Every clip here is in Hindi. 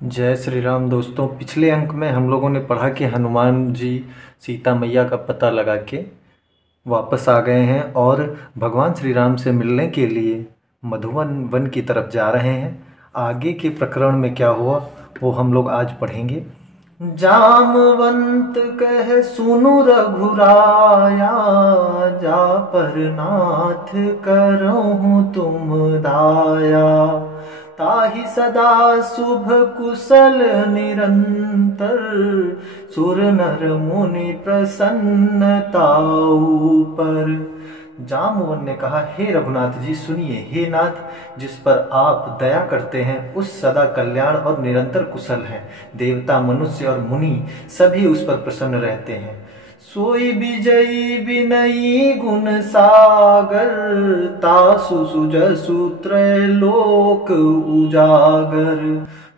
जय श्री राम दोस्तों। पिछले अंक में हम लोगों ने पढ़ा कि हनुमान जी सीता मैया का पता लगा के वापस आ गए हैं और भगवान श्री राम से मिलने के लिए मधुवन वन की तरफ जा रहे हैं। आगे के प्रकरण में क्या हुआ वो हम लोग आज पढ़ेंगे। जामवंत कह सुनु रघुराया, जा पर नाथ करहु तुम दाया। ताहि सदा शुभ कुशल निरंतर, सुर नर मुनि प्रसन्नताऊ पर। जामवन ने कहा, हे रघुनाथ जी सुनिए। हे नाथ, जिस पर आप दया करते हैं उस सदा कल्याण और निरंतर कुशल हैं। देवता, मनुष्य और मुनि सभी उस पर प्रसन्न रहते हैं। सोई विजयी विनयी गुण सागर, तासु सुजसु त्रैलोक उजागर।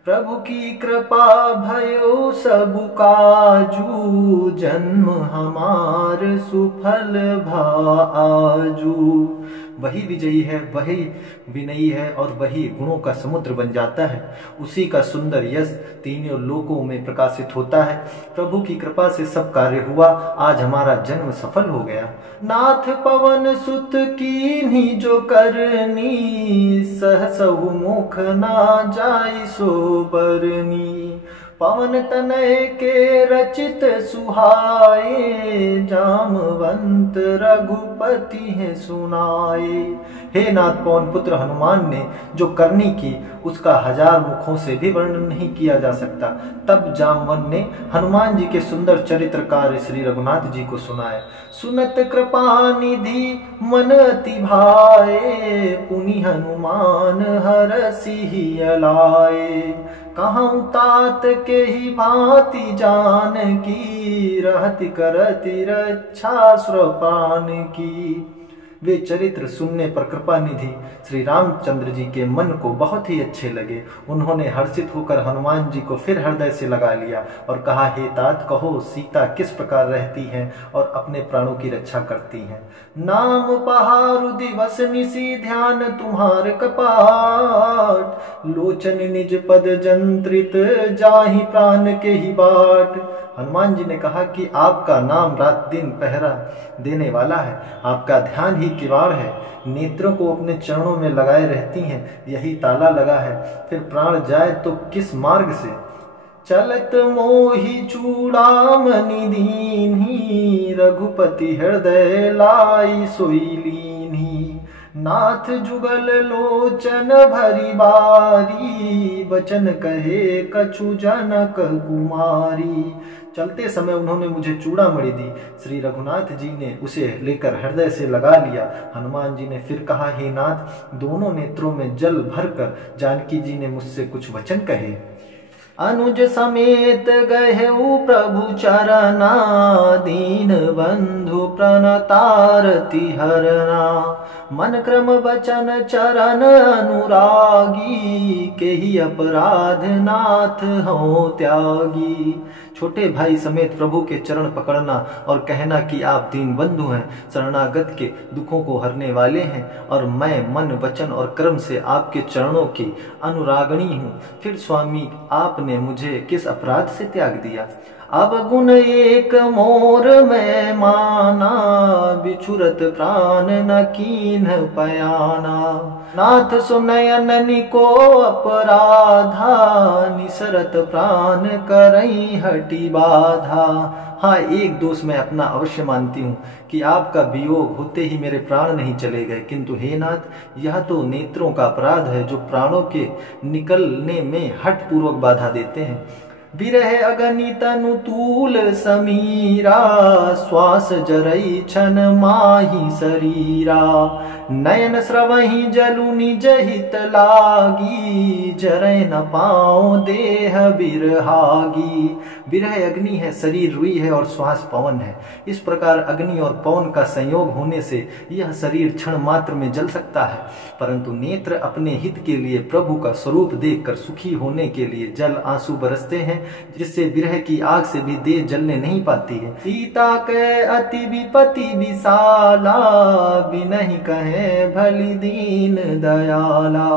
प्रभु की कृपा भयो सब काजू, जन्म हमार सुफल भाजू। वही विजयी है, वही विनयी है और वही गुणों का समुद्र बन जाता है। उसी का सुंदर यश तीनों लोकों में प्रकाशित होता है। प्रभु की कृपा से सब कार्य हुआ, आज हमारा जन्म सफल हो गया। नाथ पवन सुत कीन्ही जो करनी, सहसहु मुख ना जाई सो बरनी। पवन तनय के रचित सुहाए, जामवंत रघुपति है सुनाए। हे नाथ, पवन पुत्र हनुमान ने जो करनी की उसका 1000 मुखों से भी वर्णन नहीं किया जा सकता। तब जामवन ने हनुमान जी के सुंदर चरित्र कार्य श्री रघुनाथ जी को सुनाया। सुनत कृपा निधि मन अति भाए, पुनि हनुमान हरसि अलाए। कहूँ तात के ही भांति जान की, रहति करति रक्षा सुरपान की। वे चरित्र सुनने पर कृपा निधि श्री रामचंद्र जी के मन को बहुत ही अच्छे लगे। उन्होंने हर्षित होकर हनुमान जी को फिर हृदय से लगा लिया और कहा, हे तात, कहो सीता किस प्रकार रहती हैं और अपने प्राणों की रक्षा करती हैं। नाम पहारु दिवस निसी, ध्यान तुम्हार कपाट। लोचन निज पद जंत्रित, जाहि प्राण के ही बाट। हनुमान जी ने कहा कि आपका नाम रात दिन पहरा देने वाला है, आपका ध्यान ही किवाड़ है। नेत्रों को अपने चरणों में लगाए रहती हैं, यही ताला लगा है। फिर प्राण जाए तो किस मार्ग से। चलत मोहि चूड़ामणि दीन्ही, रघुपति हृदय लाई सोई लीन्ही। नाथ जुगल लोचन भरी बारी, वचन कहे कछु जनक कुमारी। चलते समय उन्होंने मुझे चूड़ामणि दी। श्री रघुनाथ जी ने उसे लेकर हृदय से लगा लिया। हनुमान जी ने फिर कहा, हे नाथ, दोनों नेत्रों में जल भरकर जानकी जी ने मुझसे कुछ वचन कहे। अनुज समेत गहेउ प्रभु चरना, दीन बंधु प्रणतारति हरना। मन क्रम वचन चरण अनुरागी, केहि अपराध नाथ हो त्यागी। छोटे भाई समेत प्रभु के चरण पकड़ना और कहना कि आप दीन बंधु हैं, शरणागत के दुखों को हरने वाले हैं और मैं मन वचन और कर्म से आपके चरणों की अनुरागणी हूँ। फिर स्वामी, आपने मुझे किस अपराध से त्याग दिया। अब गुण एक मोर में माना, बिछुरत प्राण न कीन्ह पयाना। नाथ सुनयन निको अपराधा, निसरत प्राण करई हटि बाधा। हाँ, एक दोष मैं अपना अवश्य मानती हूँ कि आपका वियोग होते ही मेरे प्राण नहीं चले गए, किंतु हे नाथ, यह तो नेत्रों का अपराध है जो प्राणों के निकलने में हठ पूर्वक बाधा देते हैं। विरह अगनि तनु तूल समीरा, श्वास जरई छन माही शरीरा। नयन स्रवहि जलु निज हित लागी, जरै न पाओ देह बिरहागी। विरह अग्नि है, शरीर रुई है और श्वास पवन है। इस प्रकार अग्नि और पवन का संयोग होने से यह शरीर क्षण मात्र में जल सकता है, परंतु नेत्र अपने हित के लिए प्रभु का स्वरूप देखकर सुखी होने के लिए जल आंसू बरसते हैं, जिससे विरह की आग से भी देह जलने नहीं पाती है। सीता के अति विपति विशाला, बिनहि कहे भली दीन दयाला।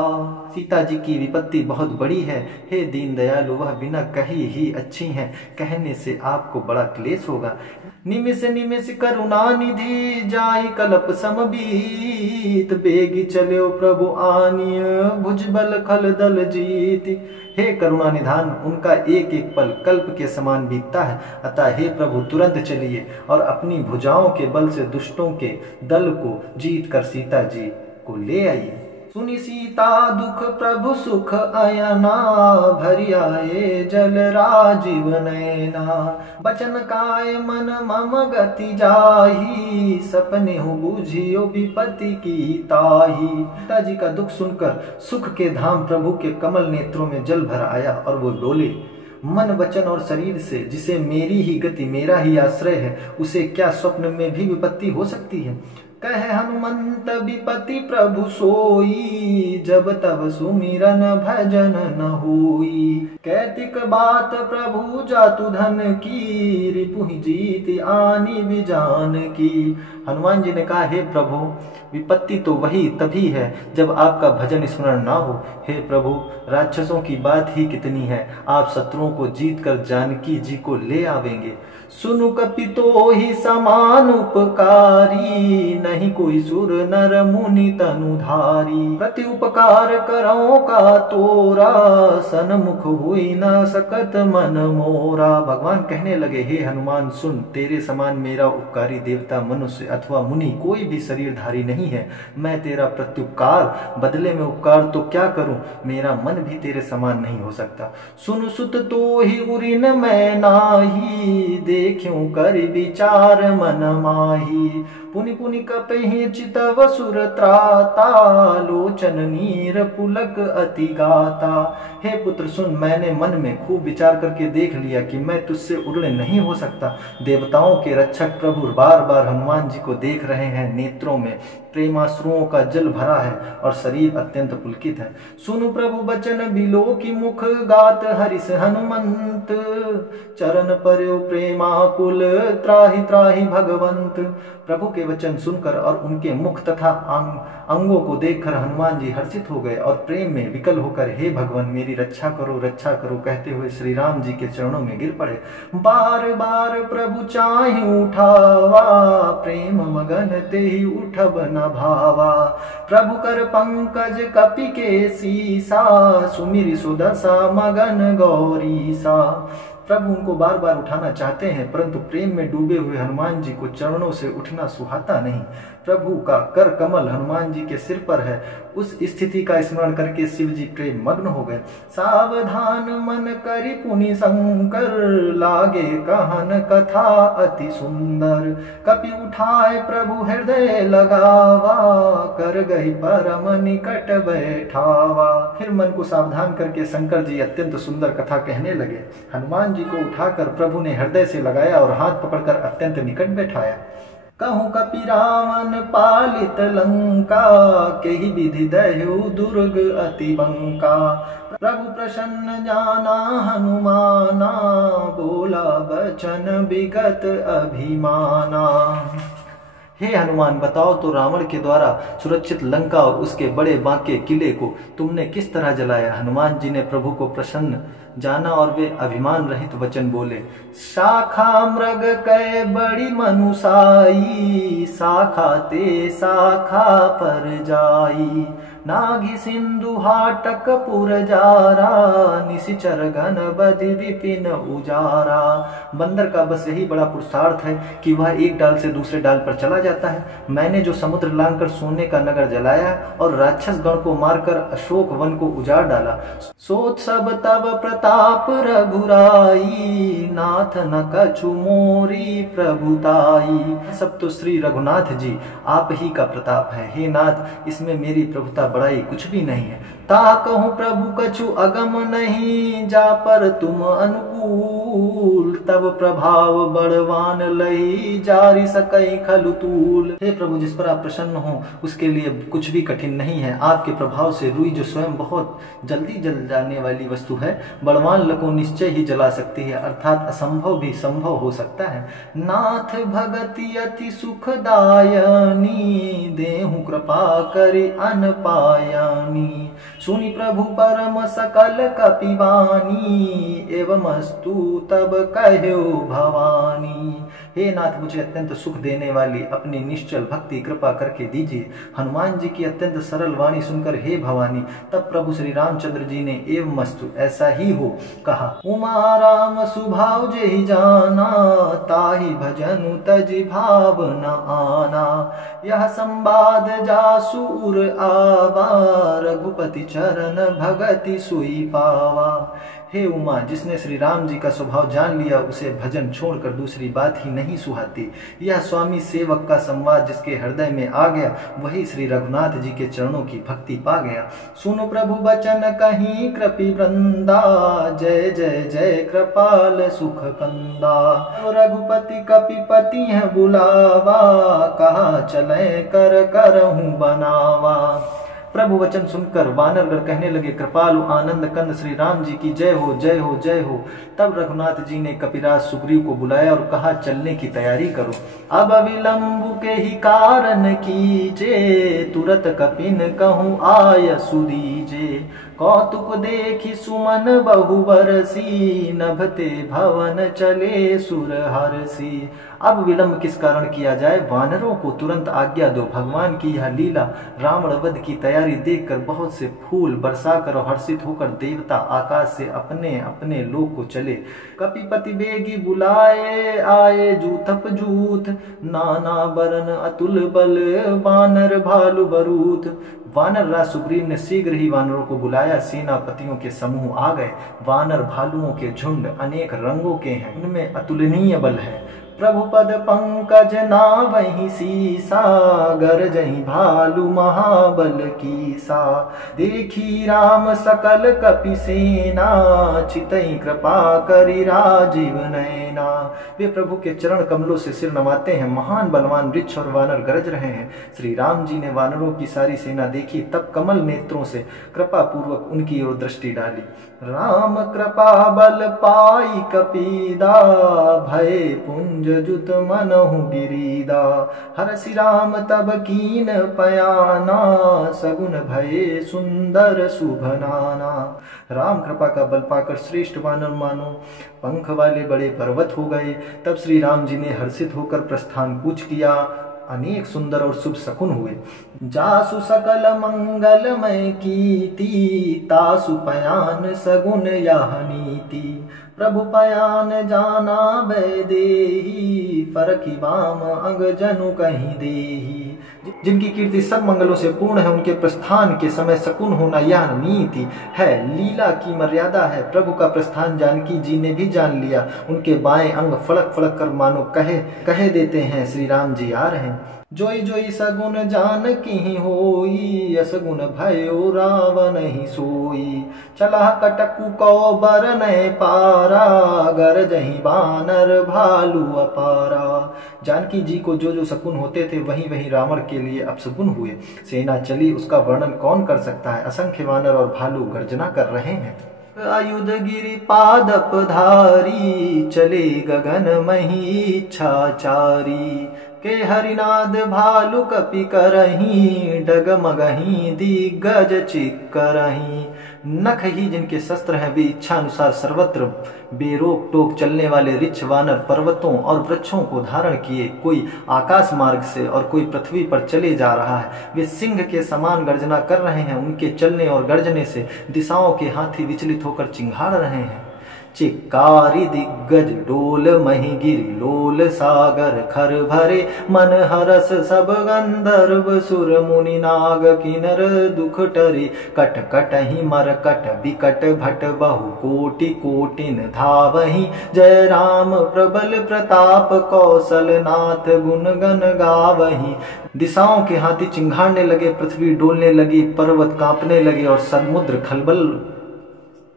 सीता जी की विपत्ति बहुत बड़ी है, हे दीन दयालु, वह बिना कही ही अच्छी हैं, कहने से आपको बड़ा क्लेश होगा। निमिष निमिष करुणा निधि, जाई कल्प समबीत, बेगी चलो प्रभु आनिय, भुजबल खल दल जीत। हे करुणा निधान, उनका एक एक पल कल्प के समान बीतता है, अतः हे प्रभु तुरंत चलिए और अपनी भुजाओं के बल से दुष्टों के दल को जीत कर सीता जी को ले आइए। सुनि सीता दुख प्रभु सुख अयना, भरि आए जल राजीव नैना, बचन काय मन मम गति जाही, सपने हो बूझियो विपत्ति की ताही। सीता जी का दुख सुनकर सुख के धाम प्रभु के कमल नेत्रों में जल भर आया और वो डोले। मन वचन और शरीर से जिसे मेरी ही गति मेरा ही आश्रय है, उसे क्या स्वप्न में भी विपत्ति हो सकती है। कह हनुमंत विपति प्रभु सोई, जब तब सुमिरन भजन न होई। कैतिक बात प्रभु जातु धन की, रिपुहि जीत आनी विजान की। हनुमान जी ने कहा, हे प्रभु विपत्ति तो वही तभी है जब आपका भजन स्मरण ना हो। हे प्रभु राक्षसों की बात ही कितनी है, आप शत्रुओं को जीत कर जानकी जी को ले आवेंगे। सुनु कपितो ही समान उपकारी, नहीं कोई सुर नर मुनि तनुधारी। प्रति उपकार करो का तोरा, सन्मुख हुई न सकत मन मोरा। भगवान कहने लगे, हे हनुमान सुन, तेरे समान मेरा उपकारी देवता मनुष्य अथवा मुनि कोई भी शरीरधारी नहीं है। मैं तेरा प्रत्युपकार बदले में उपकार तो क्या करूं, मेरा मन भी तेरे समान नहीं हो सकता। सुन सुत तो ही उरिन मैं नाही, देखूं कर विचार मन माही। पुनि पुनि कपहि चितव सुर त्राता, लोचन नीर पुलक अति गाता। हे पुत्र सुन, मैंने मन में खूब विचार करके देख लिया कि मैं तुझसे उड़ने नहीं हो सकता। देवताओं के रक्षक प्रभु बार बार हनुमान जी को देख रहे हैं, नेत्रों में प्रेमाश्रुओं का जल भरा है और शरीर अत्यंत पुलकित है। सुनु प्रभु बचन बिलो की मुख गात, हरिस हनुमंत चरण पर्यो प्रेमाकुल, त्राहि त्राहि भगवंत। प्रभु के वचन सुनकर और उनके मुख तथा अंगों को देखकर हनुमान जी हर्षित हो गए और प्रेम में विकल होकर हे भगवान मेरी रक्षा करो कहते हुए श्री राम जी के चरणों में गिर पड़े। बार बार प्रभु चाहि उठावा, प्रेम मगन ते ही उठब न भावा। प्रभु कर पंकज कपि के सीसा, सुमिरि सुदशा मगन गौरीसा। प्रभु उनको बार बार उठाना चाहते हैं, परंतु प्रेम में डूबे हुए हनुमान जी को चरणों से उठना सुहाता नहीं। प्रभु का कर कमल हनुमान जी के सिर पर है, उस स्थिति का स्मरण करके शिव जी प्रेम मग्न हो गए। सावधान मन करि पुनि शंकर, लागे कहन कथा अति सुंदर। कपि उठाए प्रभु हृदय लगावा, कर गई परम निकट बैठावा। फिर मन को सावधान करके शंकर जी अत्यंत सुंदर कथा कहने लगे। हनुमान जी को उठाकर प्रभु ने हृदय से लगाया और हाथ पकड़कर अत्यंत निकट बैठाया। कहूँ कपि रावण पालित लंका, केहि विधि दह्यु दुर्ग अति बंका। प्रभु प्रसन्न जाना हनुमाना, बोला बचन विगत अभिमाना। हे हनुमान बताओ तो रावण के द्वारा सुरक्षित लंका और उसके बड़े बांके किले को तुमने किस तरह जलाया। हनुमान जी ने प्रभु को प्रसन्न जाना और वे अभिमान रहित वचन बोले। शाखा मृग कै बड़ी मनुसाई, शाखा ते शाखा पर जाई। नागी सिंधु हाटक पुरजारा, निशिचर घन बधि विपिन उजारा। बंदर का बस यही बड़ा पुरुषार्थ है कि वह एक डाल से दूसरे डाल पर चला जाता है। मैंने जो समुद्र लांघकर सोने का नगर जलाया और राक्षस गण को मारकर अशोक वन को उजाड़ डाला। सोच सब तब प्रताप रघुराई, नाथ न कछु मोरी प्रभुताई। सब तो श्री रघुनाथ जी आप ही का प्रताप है। हे नाथ, इसमें मेरी प्रभुता बड़ाई कुछ भी नहीं है। ता कहूँ प्रभु कछु अगम नहीं, जा पर तुम अनुकूल अनुकूल, तब प्रभाव बड़वान लही जारी सकई खलुतूल। हे प्रभु, जिस पर आप प्रसन्न हो उसके लिए कुछ भी कठिन नहीं है। आपके प्रभाव से रुई जो स्वयं बहुत जल्दी जल जाने वाली वस्तु है, बड़वान को निश्चय ही जला सकती है, अर्थात असंभव भी संभव हो सकता है। नाथ भगति अति सुखदायनी, देहु कृपा करि अन पायानी। सुनि प्रभु परम सकल कपिवानी, एवं अस्तु तब कहो भवानी। हे नाथ, मुझे अत्यंत सुख देने वाली अपनी निश्चल भक्ति कृपा करके दीजिए। हनुमान जी की अत्यंत सरल वाणी सुनकर हे भवानी, तब प्रभु श्री रामचंद्र जी ने एवं अस्तु, ऐसा ही हो, कहा। उमा राम स्वभाव जेहि जाना, ताहि भजनु तजि भाव न आना। यह संवाद जासूर आवा, रघुपति चरण भगति सुई पावा। हे उमा, जिसने श्री राम जी का स्वभाव जान लिया उसे भजन छोड़कर दूसरी बात ही नहीं सुहाती। यह स्वामी सेवक का संवाद जिसके हृदय में आ गया, वही श्री रघुनाथ जी के चरणों की भक्ति पा गया। सुनो प्रभु बचन कहीं कृपि वृंदा, जय जय जय कृपाल सुख कंदा। रघुपति कपिपति है बुलावा, कहा चले कर करहूँ बनावा। प्रभु वचन सुनकर वानरगण कहने लगे, कृपालु आनंद कंद श्री राम जी की जय हो, जय हो, जय हो। तब रघुनाथ जी ने कपिराज सुग्रीव को बुलाया और कहा, चलने की तैयारी करो। अब विलंब के ही कारण कीजे, तुरत कपिन कहूँ आय सुदीजे। कौतुक देखी सुमन बहु बरसी, नभते भवन चले सुर हरसी। अब विलंब किस कारण किया जाए, वानरों को तुरंत आज्ञा दो। भगवान की यह लीला रावण वध की तैयारी देखकर बहुत से फूल बरसाकर और हर्षित होकर देवता आकाश से अपने अपने लोक को चले। कपिपति बेगी बुलाए, आए जूथप जूथ, नाना बरन अतुल बल, वानर भालु बरूथ। वानर राज सुग्रीव ने शीघ्र ही वानरों को बुलाया। सेनापतियों के समूह आ गए। वानर भालुओं के झुंड अनेक रंगों के हैं, उनमें अतुलनीय बल है। प्रभु पद पंकज नावहि सीसा, गरजहि भालु महाबल कीसा। देखी राम सकल कपि सेना, चितहि कृपा करि राजीव नैना। वे प्रभु के चरण कमलों से सिर नवाते हैं। महान बलवान वृक्ष और वानर गरज रहे हैं। श्री राम जी ने वानरों की सारी सेना देखी, तब कमल नेत्रों से कृपा पूर्वक उनकी ओर दृष्टि डाली। राम कृपा बल पाई कपीदा, भय पुंज जुत मनहु गिरीदा। हरसि राम तब कीन पयाना, सगुन भये सुंदर शुभनाना। राम कृपा का बल पाकर श्रेष्ठ वानर मानो पंख वाले बड़े पर्वत हो गए। तब श्री राम जी ने हर्षित होकर प्रस्थान कूच किया। अनेक सुंदर और शुभ शकुन हुए। जासु सकल मंगलमय कीर्ति, तासु पयान सगुन यह नीति। प्रभु पयान जाना वैदेही, फरखी वाम अंग जनु कहीं देही। जिनकी कीर्ति सब मंगलों से पूर्ण है, उनके प्रस्थान के समय शकुन होना यह नीति है, लीला की मर्यादा है। प्रभु का प्रस्थान जानकी जी ने भी जान लिया। उनके बाएं अंग फड़क फड़क कर मानो कहे देते हैं, श्री राम जी आ रहे हैं। जोई जोई सगुन जानकी होई, असगुन भयो रावण ही सोई। चला कटकु कौ बरनय पारा, गरजहि बानर भालू अपारा। जानकी जी को जो जो शकुन होते थे वही वही रावण के लिए अपशकुन हुए। सेना चली, उसका वर्णन कौन कर सकता है। असंख्य वानर और भालू गर्जना कर रहे हैं। आयुध गिरि पादप धारी, चले गगन मही इच्छाचारी। के हरिनाद भालु कपि करही, डगमगही दिग्गज चिक्करही। नख ही जिनके शस्त्र हैं, वे इच्छा अनुसार सर्वत्र बेरोक टोक चलने वाले रिच्छ वानर पर्वतों और वृक्षों को धारण किए, कोई आकाश मार्ग से और कोई पृथ्वी पर चले जा रहा है। वे सिंह के समान गर्जना कर रहे हैं। उनके चलने और गर्जने से दिशाओं के हाथी विचलित होकर चिंघाड़ रहे हैं। चिक्कारी दिग्गज डोल मही गिरि लोल, सागर खर भरे मन हरस सब गंधर्व सुर मुनि नाग किनर दुख टरे। कट कटहि मर कट बिकट भट बहु कोटि कोटिन धावहि। जय राम प्रबल प्रताप कौशल नाथ गुण गण गावहि। दिशाओं के हाथी चिंघाड़ने लगे, पृथ्वी डोलने लगी, पर्वत कांपने लगे और समुद्र खलबल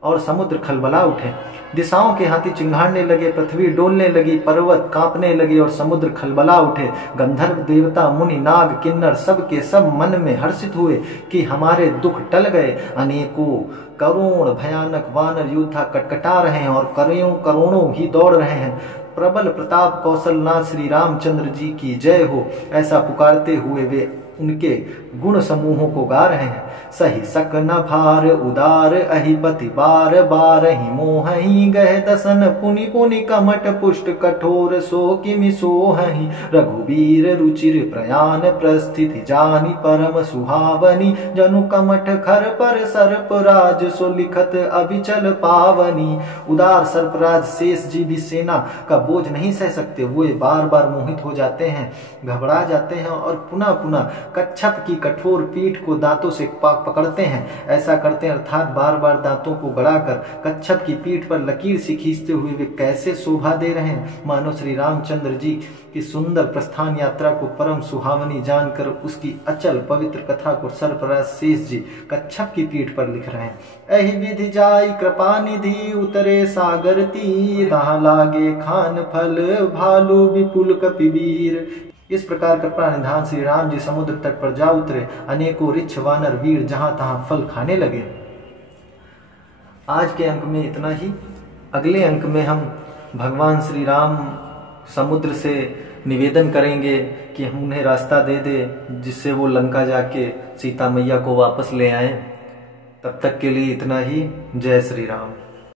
और समुद्र खलबला उठे। दिशाओं के हाथी चिंघाड़ने लगे, पृथ्वी डोलने लगी, पर्वत कांपने लगे और समुद्र खलबला उठे। गंधर्व, देवता, मुनि, नाग, किन्नर सब के सब मन में हर्षित हुए कि हमारे दुख टल गए। अनेकों करोड़ भयानक वानर योद्धा कटकटा रहे हैं और करोड़ों ही दौड़ रहे हैं। प्रबल प्रताप कौशलनाथ श्री रामचंद्र जी की जय हो, ऐसा पुकारते हुए वे उनके गुण समूहों को गा रहे हैं। सही सक न भार उदार अहिपति बार बार ही मोह ही गह दसन पुनि पुनि कमट पुष्ट कठोर सो किमि सोहहि रघुबीर रुचिर प्रयाण प्रस्थिति जानी परम सुहावनी जनु कमठ खर पर सर्प राज सो लिखत अविचल पावनी। उदार सर्पराज शेष जी भी सेना का बोझ नहीं सह सकते। वो बार बार मोहित हो जाते हैं, घबरा जाते हैं और पुनः पुनः कच्छप की कठोर पीठ को दांतों से पकड़ते हैं। ऐसा करते हैं अर्थात बार बार दांतों को गड़ाकर कच्छप की पीठ पर लकीर से खींचते हुए वे कैसे शोभा दे रहे हैं, मानो श्री रामचंद्र जी की सुंदर प्रस्थान यात्रा को परम सुहावनी जानकर उसकी अचल पवित्र कथा को सर्पराज शेष जी कच्छप की पीठ पर लिख रहे हैं। एहि विधि जाई कृपा निधि उतरे सागर तीर कहाँ लागे खान फल भालू विपुल कपिवीर। इस प्रकार कृपा निधान श्री राम जी समुद्र तट पर जा उतरे। अनेकों रिच्छ वानर वीर जहां तहां फल खाने लगे। आज के अंक में इतना ही। अगले अंक में हम भगवान श्री राम समुद्र से निवेदन करेंगे कि हम उन्हें रास्ता दे दे जिससे वो लंका जाके सीता मैया को वापस ले आए। तब तक के लिए इतना ही। जय श्री राम।